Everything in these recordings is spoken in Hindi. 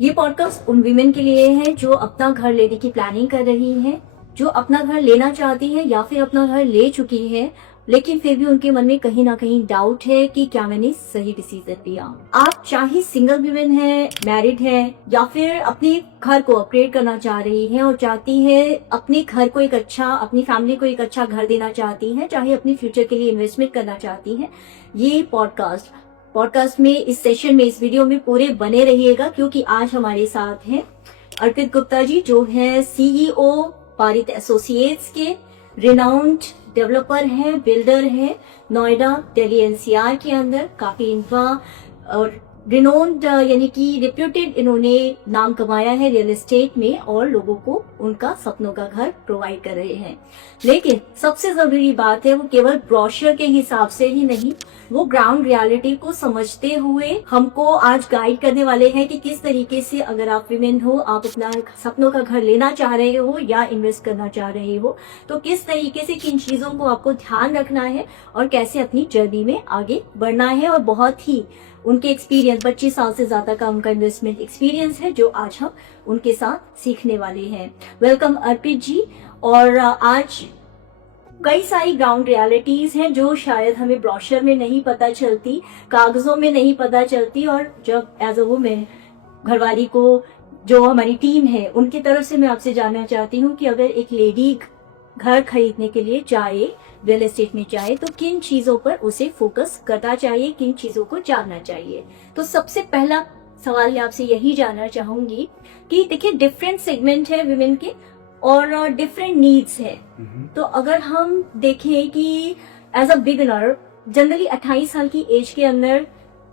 ये पॉडकास्ट उन विमेन के लिए है जो अपना घर लेने की प्लानिंग कर रही हैं, जो अपना घर लेना चाहती हैं या फिर अपना घर ले चुकी हैं, लेकिन फिर भी उनके मन में कहीं ना कहीं डाउट है कि क्या मैंने सही डिसीजन लिया। आप चाहे सिंगल विमेन है, मैरिड है या फिर अपने घर को अपग्रेड करना चाह रही हैं और चाहती है अपने घर को एक अच्छा, अपनी फैमिली को एक अच्छा घर देना चाहती हैं, चाहे अपनी फ्यूचर के लिए इन्वेस्टमेंट करना चाहती हैं, ये पॉडकास्ट में, इस सेशन में, इस वीडियो में पूरे बने रहिएगा, क्योंकि आज हमारे साथ हैं अर्पित गुप्ता जी, जो है सीईओ पारित एसोसिएट्स के, रिनाउंड डेवलपर हैं, बिल्डर हैं, नोएडा, दिल्ली एनसीआर के अंदर काफी इन्फा और रिनोन्ड यानी कि रिप्यूटेड इन्होंने नाम कमाया है रियल एस्टेट में और लोगों को उनका सपनों का घर प्रोवाइड कर रहे हैं। लेकिन सबसे जरूरी बात है, वो केवल ब्रोशर के हिसाब से ही नहीं, वो ग्राउंड रियलिटी को समझते हुए हमको आज गाइड करने वाले हैं कि किस तरीके से, अगर आप विमेन हो, आप अपना सपनों का घर लेना चाह रहे हो या इन्वेस्ट करना चाह रहे हो, तो किस तरीके से किन चीजों को आपको ध्यान रखना है और कैसे अपनी जर्नी में आगे बढ़ना है। और बहुत ही उनके एक्सपीरियंस, 25 साल से ज्यादा का उनका इन्वेस्टमेंट एक्सपीरियंस है, जो आज हम उनके साथ सीखने वाले हैं। वेलकम अर्पित जी। और आज कई सारी ग्राउंड रियलिटीज हैं जो शायद हमें ब्रोशर में नहीं पता चलती, कागजों में नहीं पता चलती, और जब एज अ वुमेन घरवाली को, जो हमारी टीम है, उनकी तरफ से मैं आपसे जानना चाहती हूँ कि अगर एक लेडी घर खरीदने के लिए जाए, रियल एस्टेट में जाए, तो किन चीजों पर उसे फोकस करना चाहिए, किन चीजों को जानना चाहिए। तो सबसे पहला सवाल मैं आपसे यही जानना चाहूंगी कि देखिए, डिफरेंट सेगमेंट है विमेन के और डिफरेंट नीड्स है। तो अगर हम देखें कि एज अ बिगिनर, जनरली 28 साल की एज के अंदर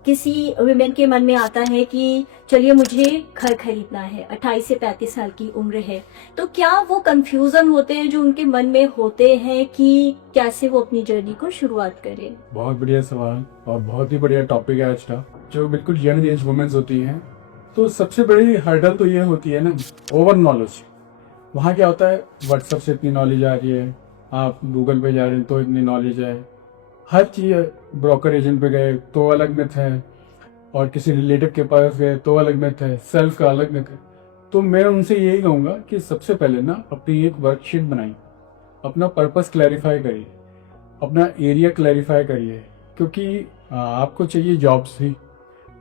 किसी विमेन के मन में आता है कि चलिए मुझे घर खरीदना है, 28 से 35 साल की उम्र है, तो क्या वो कंफ्यूजन होते हैं जो उनके मन में होते हैं कि कैसे वो अपनी जर्नी को शुरुआत करें? बहुत बढ़िया सवाल और बहुत ही बढ़िया टॉपिक है आज का। जो बिल्कुल यंग एज वुमेन्स होती हैं, तो सबसे बड़ी हर्डल तो ये होती है ना, ओवर नॉलेज। वहाँ क्या होता है, व्हाट्सएप से इतनी नॉलेज आ रही है, आप गूगल पे जा रहे हैं तो इतनी नॉलेज है, हर चीज़, ब्रोकर एजेंट पे गए तो अलग मिथ है, और किसी रिलेटिव के पास गए तो अलग मिथ है, सेल्फ का अलग मिथ है। तो मैं उनसे यही कहूँगा कि सबसे पहले ना अपनी एक वर्कशीट बनाइए, अपना पर्पस क्लैरिफाई करिए, अपना एरिया क्लैरिफाई करिए, क्योंकि आपको चाहिए जॉब्स ही,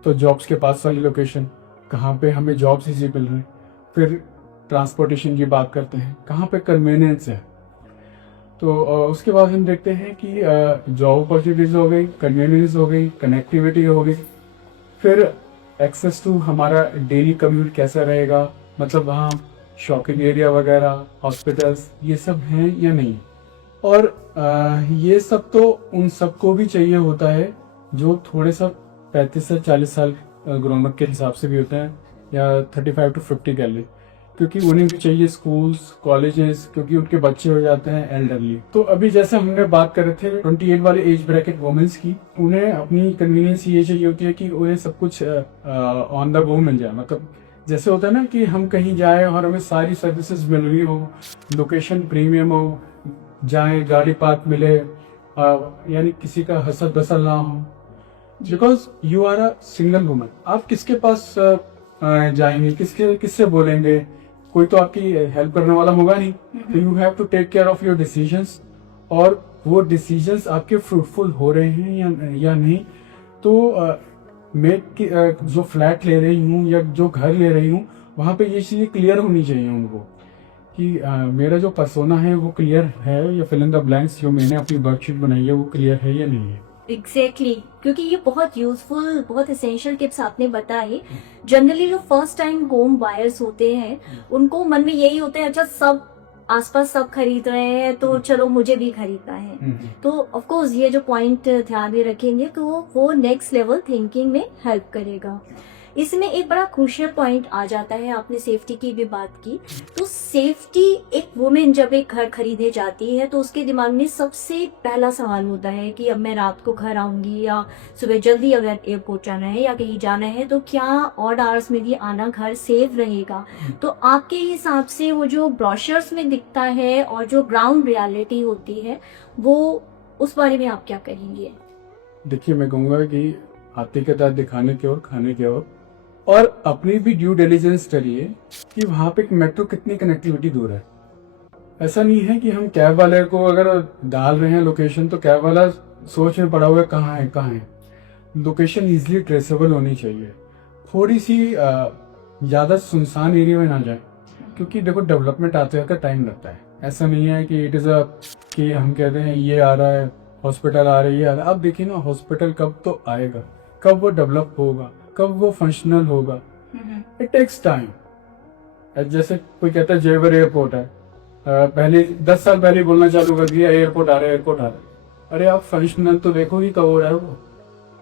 तो जॉब्स के पास वाली लोकेशन, कहाँ पे हमें जॉब्स इजी मिल रहे हैं। फिर ट्रांसपोर्टेशन की बात करते हैं, कहाँ पे कन्वीनियंस है। तो उसके बाद हम देखते हैं कि जॉब अपॉर्चुनिटीज हो गई, कन्वीनियंस हो गई, कनेक्टिविटी हो गई, फिर एक्सेस टू हमारा डेली कम्यूट कैसा रहेगा, मतलब वहाँ शॉपिंग एरिया वगैरह, हॉस्पिटल्स, ये सब हैं या नहीं। और ये सब तो उन सबको भी चाहिए होता है जो थोड़े सा 35 से 40 साल ग्रोन अप के हिसाब से भी होते हैं, या 35 to 50 कह ले, क्योंकि उन्हें भी चाहिए स्कूल्स, कॉलेजेस, क्योंकि उनके बच्चे हो जाते हैं एल्डरली। तो अभी जैसे हमने बात कर रहे थे 28 वाले एज ब्रैकेट वुमेन्स की, उन्हें अपनी कन्वीनियंस ये चाहिए होती है कि उन्हें सब कुछ ऑन द गो मिल जाए। मतलब जैसे होता है ना कि हम कहीं जाए और हमें सारी सर्विसेज मिल रही हो, लोकेशन प्रीमियम हो, जाए गाड़ी पार्क मिले, यानी किसी का हसल दसल ना हो। Because you are a single woman, आप किसके पास जाएंगे, किससे बोलेंगे, कोई तो आपकी हेल्प करने वाला होगा नहीं। तो you have to take care of your decisions, और वो डिसीजंस आपके फ्रूटफुल हो रहे हैं या नहीं। तो मैं जो फ्लैट ले रही हूँ या जो घर ले रही हूँ, वहाँ पे ये चीजें क्लियर होनी चाहिए उनको कि मेरा जो पर्सोना है वो क्लियर है, या फिल इन द ब्लैंक्स जो मैंने अपनी वर्कशीट बनाई है वो क्लियर है या नहीं है। एग्जैक्टली क्योंकि ये बहुत यूजफुल, बहुत एसेंशियल टिप्स आपने बताए। जनरली जो फर्स्ट टाइम होम बायर्स होते हैं, उनको मन में यही होता है, अच्छा सब आसपास सब खरीद रहे हैं तो चलो मुझे भी खरीदना है। तो ऑफ कोर्स ये जो पॉइंट ध्यान में रखेंगे तो वो नेक्स्ट लेवल थिंकिंग में हेल्प करेगा। इसमें एक बड़ा क्रूशियल पॉइंट आ जाता है, आपने सेफ्टी की भी बात की। तो सेफ्टी, एक वुमेन जब एक घर खरीदने जाती है तो उसके दिमाग में सबसे पहला सवाल होता है कि अब मैं रात को घर आऊंगी या सुबह जल्दी अगर एयरपोर्ट जाना है या कहीं जाना है तो क्या ऑड आवर्स में भी आना घर सेफ रहेगा। तो आपके हिसाब से वो जो ब्रोशर्स में दिखता है और जो ग्राउंड रियलिटी होती है, वो उस बारे में आप क्या कहेंगे? देखिए, मैं कहूँगा कि हाथी के दांत दिखाने की ओर, खाने की ओर और अपनी भी ड्यू डिलीजेंस करिए कि वहां पे मेट्रो कितनी कनेक्टिविटी दूर है। ऐसा नहीं है कि हम कैब वाले को अगर डाल रहे हैं लोकेशन तो कैब वाला सोच में पड़ा हुआ है कहाँ है कहाँ है। लोकेशन इजीली ट्रेसेबल होनी चाहिए, थोड़ी सी ज़्यादा सुनसान एरिया में ना जाए, क्योंकि देखो डेवलपमेंट आते आते टाइम लगता है। ऐसा नहीं है कि इट इज़ कि हम कहते हैं ये आ रहा है हॉस्पिटल आ रही है, ये आ रहा है। आप देखिए ना हॉस्पिटल कब तो आएगा, कब वो डेवलप होगा, कब वो फंक्शनल होगा। It takes time. जैसे कोई कहता है जेवर एयरपोर्ट है, पहले 10 साल पहले बोलना चालू कर दिया एयरपोर्ट आ रहा है एयरपोर्ट आ रहा है। अरे आप फंक्शनल तो देखो ही कब हो रहा है वो।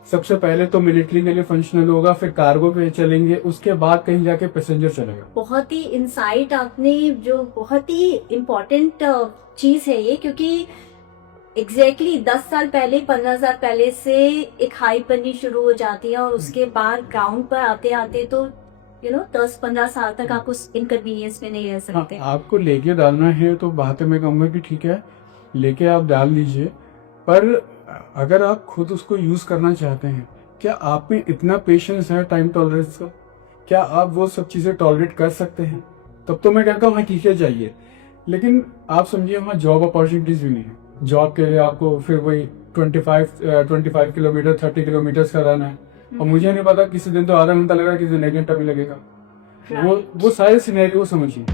सबसे पहले तो मिलिट्री के लिए फंक्शनल होगा, फिर कार्गो पे चलेंगे, उसके बाद कहीं जाके पैसेंजर चलेगा। बहुत ही इंसाइट आपने, जो बहुत ही इम्पोर्टेंट चीज है ये, क्योंकि एग्जैक्टली 10 साल पहले 15 साल पहले से एक हाइप बननी शुरू हो जाती है और उसके बाद ग्राउंड पर आते आते तो 10-15 साल तक आप उस इनकन्वीनियंस में नहीं रह सकते। हाँ, आपको लेके डालना है तो बात मैं कहूँगा कि ठीक है लेके आप डाल दीजिए, पर अगर आप खुद उसको यूज करना चाहते हैं, क्या आप में इतना पेशेंस है टाइम टॉलरेंस का, क्या आप वो सब चीजें टॉलरेट कर सकते हैं? तब तो मैं कहता हूँ हाँ ठीक है जाइए। लेकिन आप समझिए वहाँ जॉब अपॉर्चुनिटीज भी नहीं है। जॉब के लिए आपको फिर वही 25 किलोमीटर 30 किलोमीटर का रन है, और मुझे नहीं पता किसी दिन तो आधा घंटा लगेगा, किसी दिन 1 घंटा भी लगेगा। वो सारे सिनेरियो समझिए।